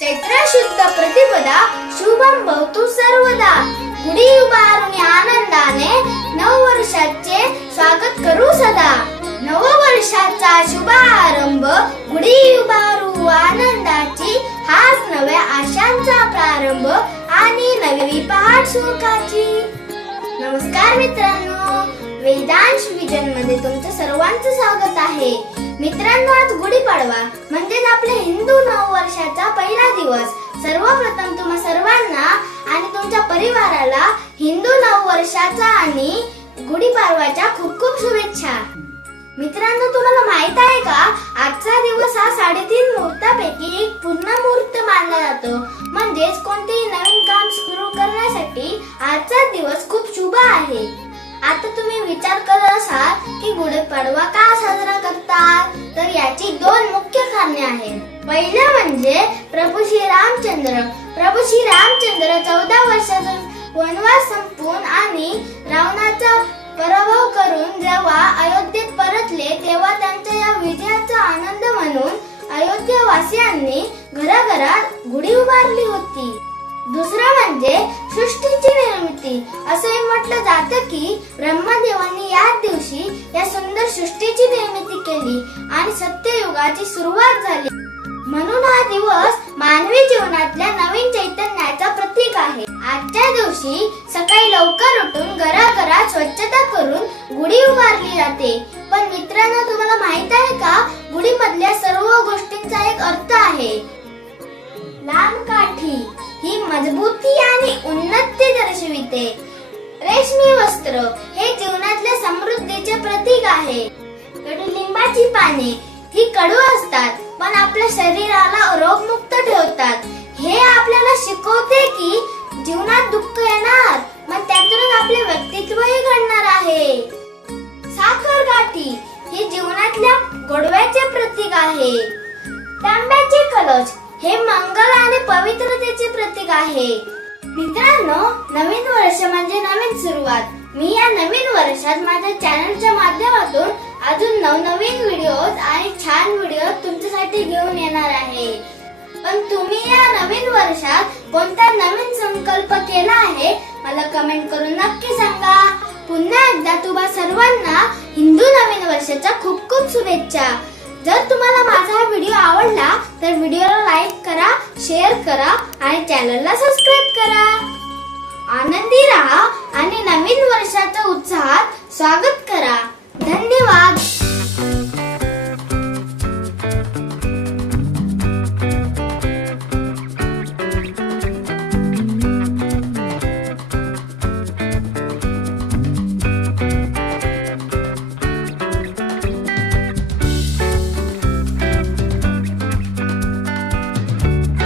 चैत्र शुद्ध प्रतिपदा शुभम भवतु सर्वदा. गुढी उभारून आनंदाने नववर्षाचे स्वागत करू सदा. नववर्षाचा शुभ आरंभ गुढी उभारू आनंदाची, हाच नव्या आशांचा प्रारंभ आणि नवी पहाट सुखाची. नमस्कार मित्रांनो, वेदांश विजन मध्ये तुमचं सर्वांचं स्वागत आहे. मित्रांनो, आज गुढीपाडवा म्हणजेच आपल्या हिंदू नववर्षाचा पहिला दिवस. सर्वप्रथम तुम्हा सर्वांना आणि तुमच्या परिवाराला हिंदू नववर्षाचा आणि गुढीपाडव्याच्या खूप खूप शुभेच्छा. मित्रांनो, तुम्हाला माहित आहे का, आजचा दिवस हा 3.5 मुहूर्तापैकी एक पूर्ण मुहूर्त मानला जातो. म्हणजेच कोणतेही नवीन काम सुरू करण्यासाठी आजचा दिवस खूप शुभ आहे. आता तुम्ही विचार करत असाल की गुढीपाडवा का साजरा करतात, तर याची 2 मुख्य कारणे आहेत. पहिलं म्हणजे प्रभू श्री रामचंद्र. प्रभू श्री रामचंद्र 14 वर्षाचा वनवास संपवून आणि रावणाचा पराभव करून जेव्हा अयोध्येत परतले, तेव्हा त्यांच्या या विजयाचा आनंद म्हणून अयोध्येवासियांनी घराघरात गुढी उभारली होती. दुसरं म्हणजे सृष्टीची निर्मिती. असंही म्हटलं जातं की ब्रह्मदेवांनी याच दिवशी या सुंदर सृष्टीची निर्मिती केली आणि सत्ययुगाची सुरुवात झाली. म्हणून हा दिवस मानवी जीवनातल्या नवीन चैतन्याचा प्रतीक आहे. आजच्या दिवशी सकाळी लवकर उठून घराघरात स्वच्छता करून गुढी उभारली जाते. पण मित्रांनो, तुम्हाला माहित आहे का, गुढी मधल्या सर्व गोष्टींचा एक अर्थ आहे. लांब काठी ही मजबूती आणि उन्नती दर्शविते. रेशमी वस्त्र हे जीवनातल्या समृद्धीचे प्रतीक आहे. कडुलिंबाची पाने ही कडू असतात पण आपल्या शरीराला रोगमुक्त ठेवतात. हे आपल्याला शिकवते की जीवनात दुःख येणार, पण त्यातूनच आपले व्यक्तित्वही घडणार आहे. साखर गाठी हे जीवनातल्या गोडव्याचे प्रतीक आहे. तांब्याचे कलश हे मंगल आणि पवित्रतेचे प्रतीक आहे. मित्रांनो, नवीन वर्ष म्हणजे नवीन सुरुवात. मी या नवीन वर्षात माझ्या चॅनलच्या माध्यमातून अजून नवनवीन व्हिडिओज आणि छान व्हिडिओ तुमच्यासाठी घेऊन येणार आहे. पण तुम्ही या नवीन वर्षात कोणता नवीन संकल्प केला आहे, मला कमेंट करून नक्की सांगा. पुन्हा एकदा तुम्हा सर्वांना हिंदू नवीन वर्षाच्या खूप खूप शुभेच्छा. जर तुम्हाला माझा व्हिडिओ आवडला तर व्हिडिओला लाईक करा, शेअर करा आणि चॅनलला सबस्क्राईब करा. आनंदी राहा आणि नवीन वर्षाच्या उत्साहात स्वागत करा. धन्यवाद.